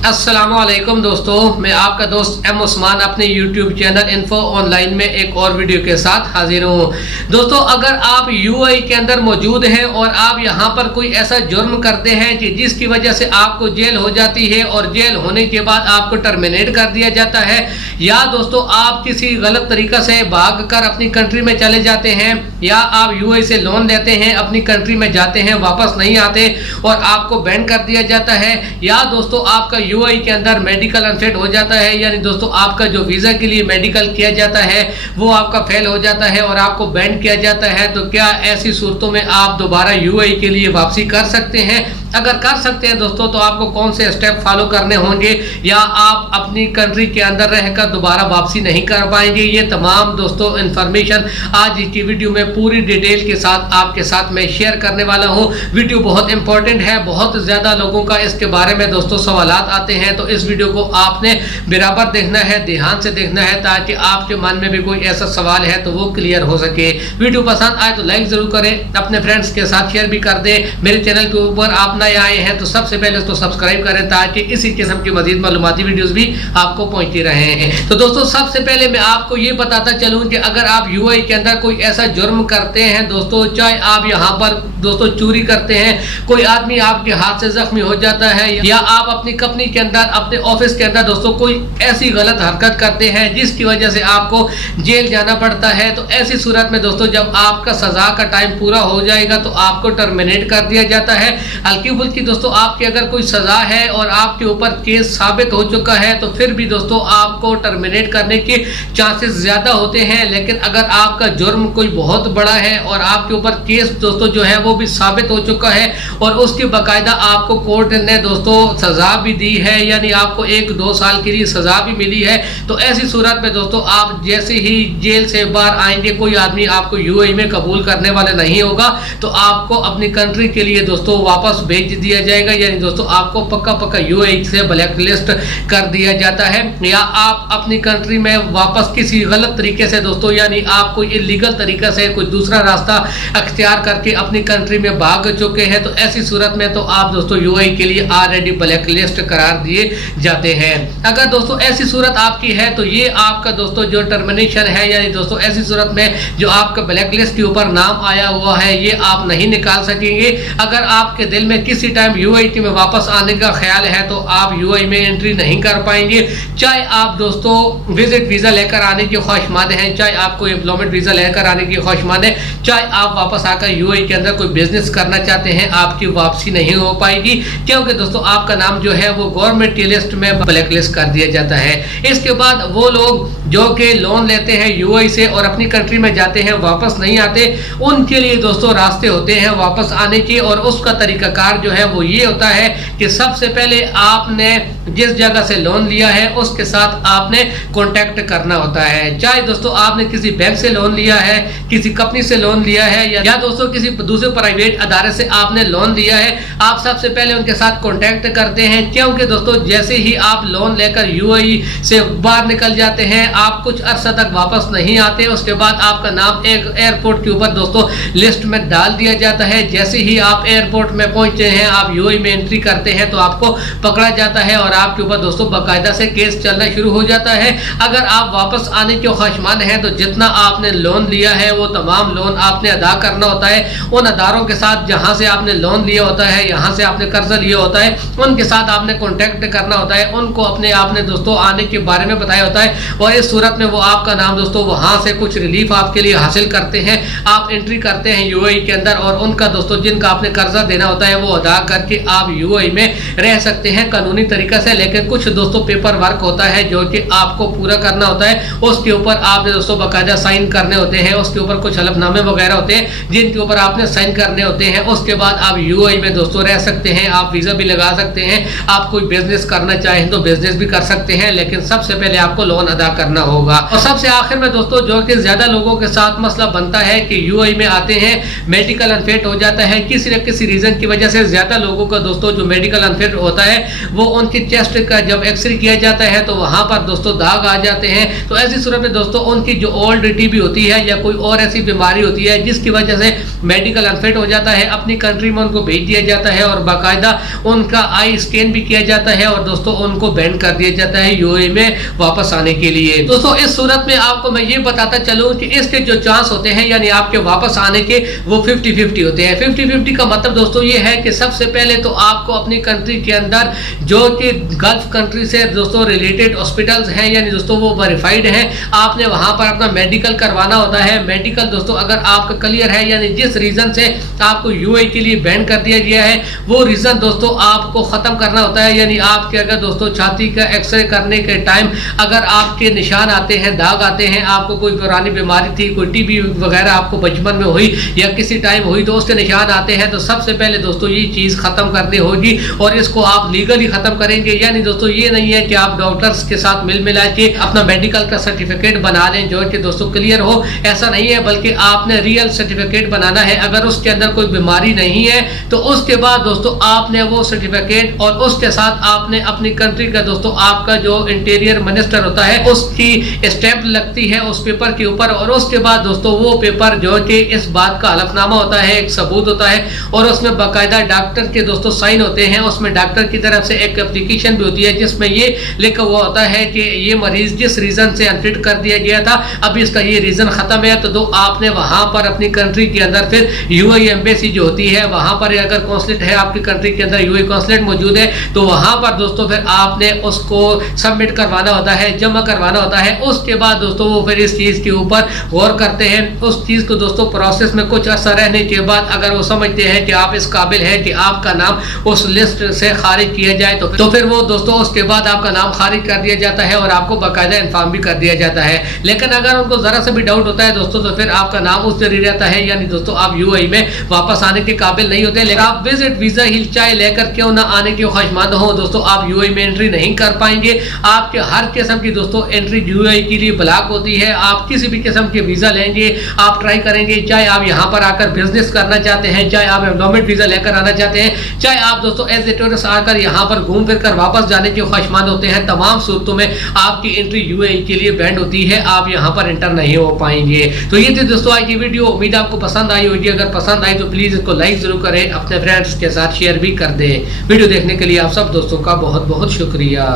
अस्सलामुअलैकुम दोस्तों, मैं आपका दोस्त एम उस्मान अपने YouTube चैनल इन्फो ऑनलाइन में एक और वीडियो के साथ हाजिर हूँ। दोस्तों, अगर आप UAE के अंदर मौजूद हैं और आप यहाँ पर कोई ऐसा जुर्म करते हैं कि जिसकी वजह से आपको जेल हो जाती है और जेल होने के बाद आपको टर्मिनेट कर दिया जाता है, या दोस्तों आप किसी गलत तरीका से भाग कर अपनी कंट्री में चले जाते हैं, या आप UAE से लोन लेते हैं, अपनी कंट्री में जाते हैं, वापस नहीं आते और आपको बैन कर दिया जाता है, या दोस्तों आपका UAE के अंदर मेडिकल अनफिट हो जाता है, यानी दोस्तों आपका जो वीज़ा के लिए मेडिकल किया जाता है वो आपका फेल हो जाता है और आपको बैन किया जाता है, तो क्या ऐसी सूरतों में आप दोबारा UAE के लिए वापसी कर सकते हैं? अगर कर सकते हैं दोस्तों, तो आपको कौन से स्टेप फॉलो करने होंगे, या आप अपनी कंट्री के अंदर रहकर दोबारा वापसी नहीं कर पाएंगे? ये तमाम दोस्तों इन्फॉर्मेशन आज की वीडियो में पूरी डिटेल के साथ आपके साथ मैं शेयर करने वाला हूँ। वीडियो बहुत इंपॉर्टेंट है, बहुत ज़्यादा लोगों का इसके बारे में दोस्तों सवालात आते हैं, तो इस वीडियो को आपने बराबर देखना है, ध्यान से देखना है, ताकि आपके मन में भी कोई ऐसा सवाल है तो वो क्लियर हो सके। वीडियो पसंद आए तो लाइक ज़रूर करें, अपने फ्रेंड्स के साथ शेयर भी कर दें। मेरे चैनल के ऊपर आप नए आए हैं तो सबसे पहले तो सब्सक्राइब करें, ताकि इसी किस्म की मजीद मालूमाती वीडियोस भी आपको पहुंचती रहे हैं। तो दोस्तों सबसे पहले मैं आपको ये बताता चलूं कि अगर आप UAE के अंदर कोई ऐसा जुर्म करते हैं दोस्तों, चाहे आप यहाँ पर दोस्तों चोरी करते हैं, कोई आदमी आपके हाथ से जख्मी हो जाता है, या आप अपनी कंपनी के अंदर, अपने ऑफिस के अंदर दोस्तों कोई ऐसी गलत हरकत करते हैं जिसकी वजह से आपको जेल जाना पड़ता है, तो ऐसी सूरत में दोस्तों जब आपका सजा का टाइम पूरा हो जाएगा तो आपको टर्मिनेट कर दिया जाता है। हल्की फुल्की दोस्तों आपकी अगर कोई सजा है और आपके ऊपर केस साबित हो चुका है तो फिर भी दोस्तों आपको टर्मिनेट करने के चांसेस ज्यादा होते हैं, लेकिन अगर आपका जुर्म कोई बहुत बड़ा है और आपके ऊपर केस दोस्तों जो है वो भी साबित हो चुका है और उसकी बाकायदा आपको कोर्ट ने दोस्तों सजा भी दी है, यानी आपको 1-2 साल के लिए सजा भी मिली है, तो ऐसी सूरत में दोस्तों आप जैसे ही जेल से बाहर आएंगे कोई आदमी आपको UAE में कबूल करने वाला नहीं होगा, तो आपको अपनी कंट्री के लिए दोस्तों वापस भेज दिया जाएगा, यानी दोस्तों आपको पक्का UAE से ब्लैक लिस्ट कर दिया जाता है, या आप अपनी कंट्री में वापस किसी गलत तरीके से दोस्तों, यानी आप कोई इलीगल तरीके से कोई दूसरा रास्ता अख्तियार करके अपनी कंट्री में भाग चुके हैं, तो ऐसी सूरत में तो आप दोस्तों UAE के लिए ऑलरेडी ब्लैक लिस्ट करार दिए जाते हैं। अगर दोस्तों ऐसी सूरत आपकी है तो ये आपका दोस्तों जो टर्मिनेशन है, यानी दोस्तों ऐसी सूरत में जो आपका ब्लैक लिस्ट के ऊपर नाम आया हुआ है ये आप नहीं निकाल सकेंगे। अगर आपके दिल में किसी टाइम UAE में वापस आने का ख्याल है तो आप UAE में एंट्री नहीं कर पाएंगे, चाहे आप दोस्तों विजिट वीज़ा लेकर आने की ख्वाहिशमंद हैं, चाहे आपको एम्प्लॉयमेंट वीज़ा लेकर आने की ख्वाहिशमंद है, चाहे आप वापस आकर UAE के अंदर कोई बिजनेस करना चाहते हैं, आपकी वापसी नहीं हो पाएगी, क्योंकि दोस्तों आपका नाम जो है वो गवर्नमेंट की लिस्ट में ब्लैक लिस्ट कर दिया जाता है। इसके बाद वो लोग जो कि लोन लेते हैं UAE से और अपनी कंट्री में जाते हैं, वापस नहीं आते, उनके लिए दोस्तों रास्ते होते हैं वापस आने के, और उसका तरीकाकार जो है वो ये होता है कि सबसे पहले आपने जिस जगह से लोन लिया है उसके साथ आपने कांटेक्ट करना होता है। चाहे दोस्तों आपने किसी बैंक से लोन लिया है, किसी कंपनी से लोन लिया है, या दोस्तों किसी दूसरे प्राइवेट अदारे से आपने लोन लिया है, आप सबसे पहले उनके साथ कांटेक्ट करते हैं, क्योंकि दोस्तों जैसे ही आप लोन लेकर UAE से बाहर निकल जाते हैं, आप कुछ अरसा तक वापस नहीं आते, उसके बाद आपका नाम एक एयरपोर्ट के ऊपर दोस्तों लिस्ट में डाल दिया जाता है। जैसे ही आप एयरपोर्ट में पहुंचे हैं, आप UAE में एंट्री करते हैं तो आपको पकड़ा जाता है और आपके ऊपर दोस्तों बाकायदा से केस चलना शुरू हो जाता है। अगर आप वापस आने के ख्वाहिशमंद हैं तो जितना आपने लोन लिया है वो तमाम लोन आपने अदा करना होता है। उन अदारों के साथ जहां से आपने लोन लिया होता है, यहाँ से आपने कर्जा लिया होता है, उनके साथ आपने कॉन्टेक्ट करना होता है, उनको अपने आपने दोस्तों आने के बारे में बताया होता है, और इस सूरत में वो आपका नाम दोस्तों वहां से कुछ रिलीफ आपके लिए हासिल करते हैं। आप एंट्री करते हैं UAE के अंदर और उनका दोस्तों जिनका आपने कर्जा देना होता है वो अदा करके आप UAE में रह सकते हैं कानूनी तरीके से। लेकिन कुछ दोस्तों पेपर वर्क होता है जो कि आपको पूरा करना होता है, उसके ऊपर आपने दोस्तों बाकायदा साइन करने होते हैं, उसके ऊपर कुछ हलफनामे वगैरह होते हैं जिनके ऊपर आपने साइन करने होते हैं। उसके बाद आप UAE में दोस्तों रह सकते हैं, आप वीज़ा भी लगा सकते हैं, आप कोई बिजनेस करना चाहें तो बिजनेस भी कर सकते हैं, लेकिन सबसे पहले आपको लोन अदा करना होगा। और सबसे आखिर में दोस्तों जो कि ज्यादा लोगों के साथ मसला बनता है कि UAE में आते हैं, मेडिकल अनफिट हो जाता है, किसी न किसी रीजन की वजह से ज्यादा लोगों का दोस्तों जो मेडिकल अनफिट होता है वो उनकी चेस्ट का जब एक्सरे किया जाता है तो वहां पर दोस्तों दाग आ जाते हैं। तो ऐसी सूरत में दोस्तों उनकी जो ओल्ड टीबी होती है या कोई और ऐसी बीमारी होती है जिसकी वजह से मेडिकल अनफिट हो जाता है, अपनी कंट्री में उनको भेज दिया जाता है और बाकायदा उनका आई स्कैन भी किया जाता है और दोस्तों उनको बैन कर दिया जाता है यूएई में वापस आने के लिए। दोस्तों इस सूरत में आपको मैं ये बताता चलूं कि इसके जो चांस होते हैं यानी आपके वापस आने के वो 50-50 होते हैं। 50-50 का मतलब दोस्तों ये है कि सबसे पहले तो आपको अपनी कंट्री के अंदर जो कि गल्फ कंट्री से दोस्तों रिलेटेड हॉस्पिटल्स हैं यानी दोस्तों वो वेरीफाइड हैं, आपने वहां पर अपना मेडिकल करवाना होता है। मेडिकल दोस्तों अगर आपका क्लियर है यानी जिस रीजन से आपको यूएई के लिए बैन कर दिया गया है वो रीजन दोस्तों आपको खत्म करना होता है। यानी आपके अगर दोस्तों छाती का एक्सरे करने के टाइम अगर आपके निशान आते हैं, दाग आते हैं, आपको कोई पुरानी बीमारी थी, कोई टीबी वगैरह आपको बचपन में हुई या किसी टाइम हुई तो उसके निशान आते हैं, तो सबसे पहले दोस्तों ये चीज खत्म करनी होगी और इसको आप लीगली खत्म करेंगे। यानी दोस्तों ये नहीं है कि आप डॉक्टर्स के साथ मिल मिला के अपना मेडिकल का सर्टिफिकेट बना लें जो कि दोस्तों क्लियर हो, ऐसा नहीं है, बल्कि आपने रियल सर्टिफिकेट बनाना है। अगर उसके अंदर कोई बीमारी नहीं है तो उसके बाद दोस्तों आपने वो सर्टिफिकेट और उसके साथ आपने अपनी कंट्री का दोस्तों आपका जो इंटीरियर मिनिस्टर होता है उसकी स्टैंप लगती है उस पेपर के ऊपर और उसके बाद दोस्तों वो पेपर जो कि इस बात का हलफनामा होता है, एक सबूत होता है और उसमें बाकायदा डॉक्टर के दोस्तों साइन होते हैं। उसमें डॉक्टर की तरफ से एक एप्लीकेशन भी होती है जिसमें ये लिखा हुआ होता है कि ये मरीज जिस रीजन से अनफिट कर दिया गया था अब इसका ये रीजन खत्म है। तो आपने वहां पर अपनी कंट्री के अंदर फिर यूएई एम्बेसी जो होती है वहां पर अगर कॉन्सुलेट है आपकी कंट्री के अंदर, यूएई कॉन्सुलेट मौजूद है तो वहां पर दोस्तों फिर आपने उसको सबमिट करवाना होता है, जमा करवाना होता है। उसके बाद दोस्तों वो फिर इस चीज के ऊपर गौर करते हैं। उस चीज को दोस्तों प्रोसेस में कुछ अर्सा रहने के बाद अगर वो समझते हैं कि आप इस काबिल है कि आपका नाम उस लिस्ट से खारिज किया जाए तो फिर वो दोस्तों उसके बाद आपका नाम खारिज कर दिया जाता है और आपको बाकायदा इन्फॉर्म भी कर दिया जाता है। लेकिन अगर उनको जरा से भी डाउट होता है दोस्तों तो फिर आपका नाम उस जरिए रहता है, यानी दोस्तों आप यूएई में वापस आने के काबिल नहीं होते। लेकिन आप विजिट वीजा हिल चाहे लेकर क्यों ना आने के ख्वाहिशमंद हो दोस्तों आप यूएई में एंट्री नहीं कर पाएंगे। आपके हर किस्म की दोस्तों एंट्री यूएई के लिए ब्लॉक होती है। आप किसी भी किस्म के वीजा लेंगे, आप ट्राई करेंगे, चाहे आप यहाँ पर आकर बिजनेस करना चाहते हैं, चाहे आप एम्प्लॉयमेंट वीजा लेकर आना चाहते हैं, चाहे आप दोस्तों एज ए टूरिस्ट आकर यहाँ पर घूम फिर कर वापस जाने के ख्वाहिशमंद होते हैं, तमाम सूरतों में आपकी एंट्री यूएई के लिए बैंड होती है, आप यहाँ पर एंटर नहीं हो पाएंगे। तो ये थी दोस्तों आज की वीडियो, उम्मीद आपको पसंद आई होगी। अगर पसंद आई तो प्लीज इसको लाइक जरूर करें, अपने फ्रेंड्स के साथ शेयर भी कर दें। वीडियो देखने के लिए आप सब दोस्तों का बहुत बहुत शुक्रिया।